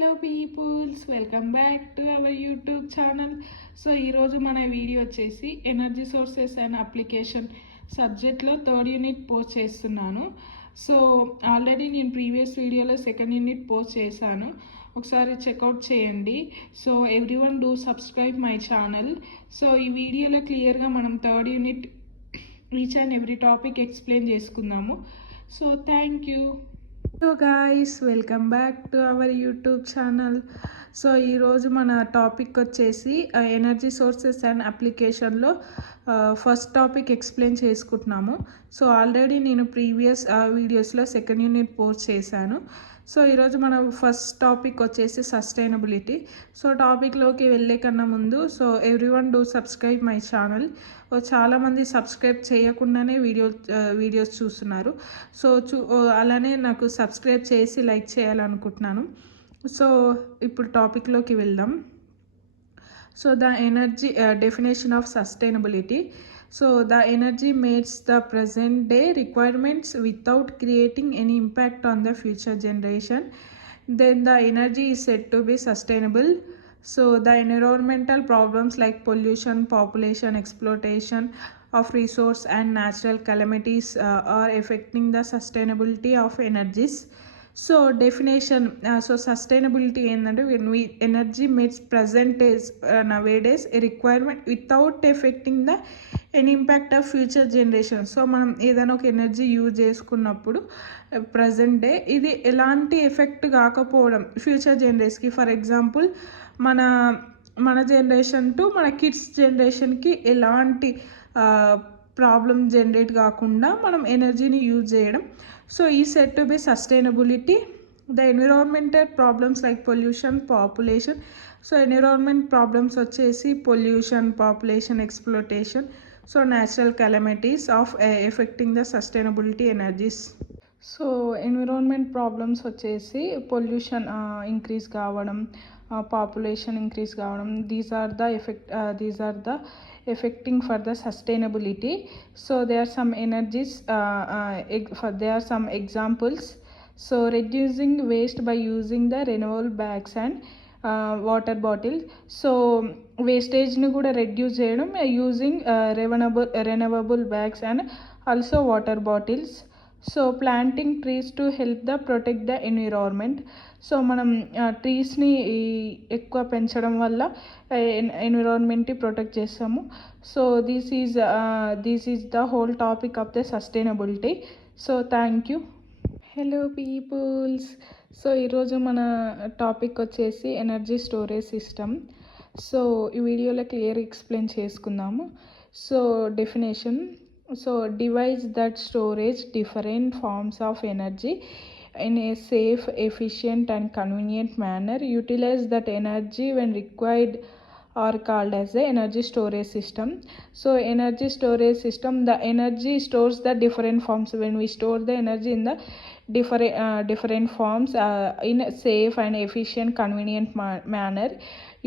Hello peoples, welcome back to our YouTube channel. So ఈరోజు మన video వచ్చేసి energy sources and application సబ్జెక్ట్లో third unit post చేస్తున్నాను. So already నేను previous వీడియోలో సెకండ్ యూనిట్ పోస్ట్ చేశాను, ఒకసారి చెక్అవుట్ చేయండి. So everyone do subscribe my channel. So ఈ వీడియోలో క్లియర్గా మనం third unit each and every topic explain చేసుకుందాము. So thank you. Hello guys, welcome back to our YouTube channel. So ఈరోజు మన టాపిక్ వచ్చేసి ఎనర్జీ సోర్సెస్ అండ్ అప్లికేషన్లో ఫస్ట్ టాపిక్ ఎక్స్ప్లెయిన్ చేసుకుంటున్నాము. సో ఆల్రెడీ నేను ప్రీవియస్ వీడియోస్లో సెకండ్ యూనిట్ పోస్ట్ చేశాను. సో ఈరోజు మన ఫస్ట్ టాపిక్ వచ్చేసి సస్టైనబిలిటీ. సో టాపిక్లోకి వెళ్ళే కన్నా ముందు everyone do subscribe my channel. చాలామంది సబ్స్క్రైబ్ చేయకుండానే వీడియోస్ చూస్తున్నారు. సో అలానే నాకు సబ్స్క్రైబ్ చేసి లైక్ చేయాలనుకుంటున్నాను. సో ఇప్పుడు టాపిక్లోకి వెళ్దాం. So the energy definition of sustainability. So the energy meets the present day requirements without creating any impact on the future generation. Then the energy is said to be sustainable. So the environmental problems like pollution, population exploitation of resource and natural calamities are affecting the sustainability of energies. So definition, so sustainability ఏంటంటే energy meets present days nowadays requirement without affecting the any impact of future generation. So మనం ఏదైనా ఒక energy use చేసుకున్నప్పుడు present day ఇది ఎలాంటి effect కాకపోవడం future జనరేషన్కి. For example మన జనరేషన్ టు మన కిడ్స్ జనరేషన్కి ఎలాంటి ప్రాబ్లం జనరేట్ కాకుండా మనం ఎనర్జీని యూజ్ చేయడం. సో ఈ set to be sustainability. The environmental problems like pollution, population. So environment problems వచ్చేసి pollution, population exploitation, so natural calamities of affecting the sustainability energies. So environment problems వచ్చేసి pollution increase కావడం, population increase కావడం, these are the affecting for the sustainability. So there are some energies, there are some examples. So reducing waste by using the renewable bags and water bottles. So wastage ni kuda reduce cheyadam using renewable bags and also water bottles. So planting trees to help protect the environment. So మనం ట్రీస్ని ఎక్కువ పెంచడం వల్ల ఎన్విరాన్మెంట్ని protect చేస్తాము. So this is the whole topic of the sustainability. So thank you. Hello peoples, so ఈరోజు మన topic వచ్చేసి ఎనర్జీ స్టోరేజ్ సిస్టమ్. సో ఈ వీడియోలో క్లియర్ ఎక్స్ప్లెయిన్ చేసుకుందాము. So definition. So device that storage different forms of energy in a safe, efficient and convenient manner, utilize that energy when required, are called as the energy storage system. So energy storage system, the energy stores the different forms. When we store the energy in the different forms in a safe and efficient, convenient manner,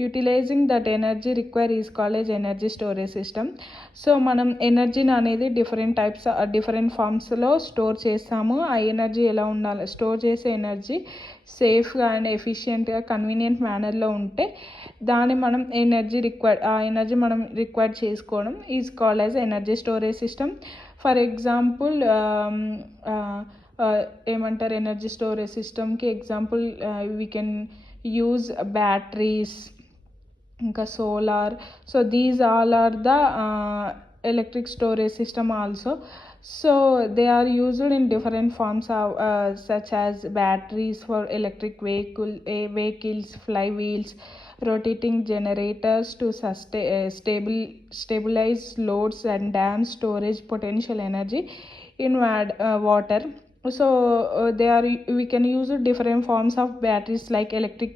utilizing that energy required is called as energy storage system. So మనం ఎనర్జీని అనేది డిఫరెంట్ ఫార్మ్స్లో స్టోర్ చేస్తాము. ఆ ఎనర్జీ ఎలా ఉండాలి, స్టోర్ చేసే ఎనర్జీ సేఫ్గా అండ్ ఎఫిషియెంట్గా కన్వీనియంట్ మేనర్లో ఉంటే దాన్ని మనం ఆ ఎనర్జీ మనం రిక్వైర్డ్ చేసుకోవడం is called as energy storage system. For example ఏమంటారు, ఎనర్జీ స్టోరేజ్ సిస్టమ్కి example we can use batteries, ఇంకా solar. So these all are the electric storage system also. So they are used in different forms of such as batteries for electric vehicles, flywheels, rotating generators to stabilize loads and dam storage potential energy in water. So we can use different forms of batteries like electric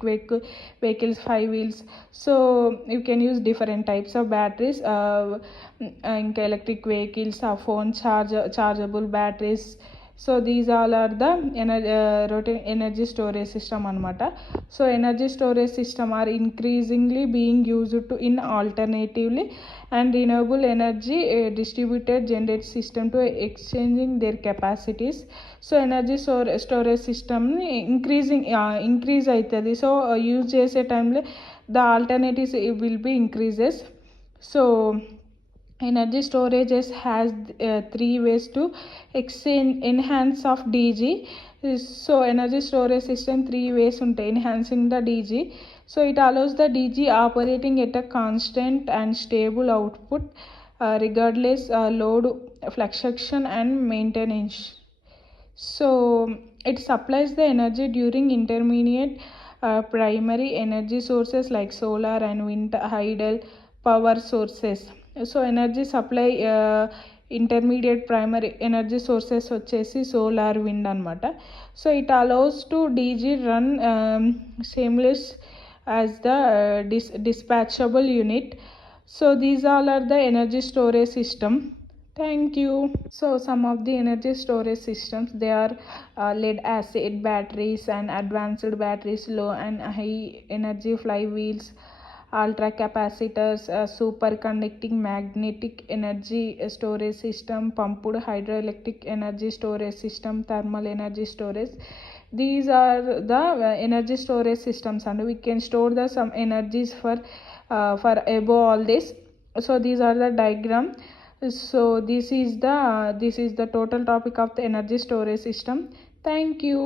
vehicles, five wheels. So you can use different types of batteries. Electric vehicles, phone chargeable batteries, so these all are the rotating energy storage system అనమాట. So energy storage system are increasingly being used to in alternatively and renewable energy distributed generate system to exchanging their capacities. So energy storage system increase అవుతుంది. So use చేసే టైంలో the alternatives will be increases. So energy storages has 3 ways to enhance of DG. So energy storage system 3 ways ఉంటాయి enhancing the DG. So it allows the DG operating at a constant and stable output regardless load fluctuation and maintenance. So it supplies the energy during intermediate primary energy sources like solar and wind hydel power sources. So energy supply intermediate primary energy sources వచ్చేసి solar wind అనమాట. So it allows to DG run seamless as the dispatchable unit. So these all are the energy storage system. Thank you. So some of the energy storage systems, they are lead acid batteries and advanced batteries, low and high energy flywheels, ultra capacitors, superconducting magnetic energy storage system, pumped hydroelectric energy storage system, thermal energy storage. These are the energy storage systems, and we can store the some energies for above all this. So these are the diagram. So this is the total topic of the energy storage system. Thank you.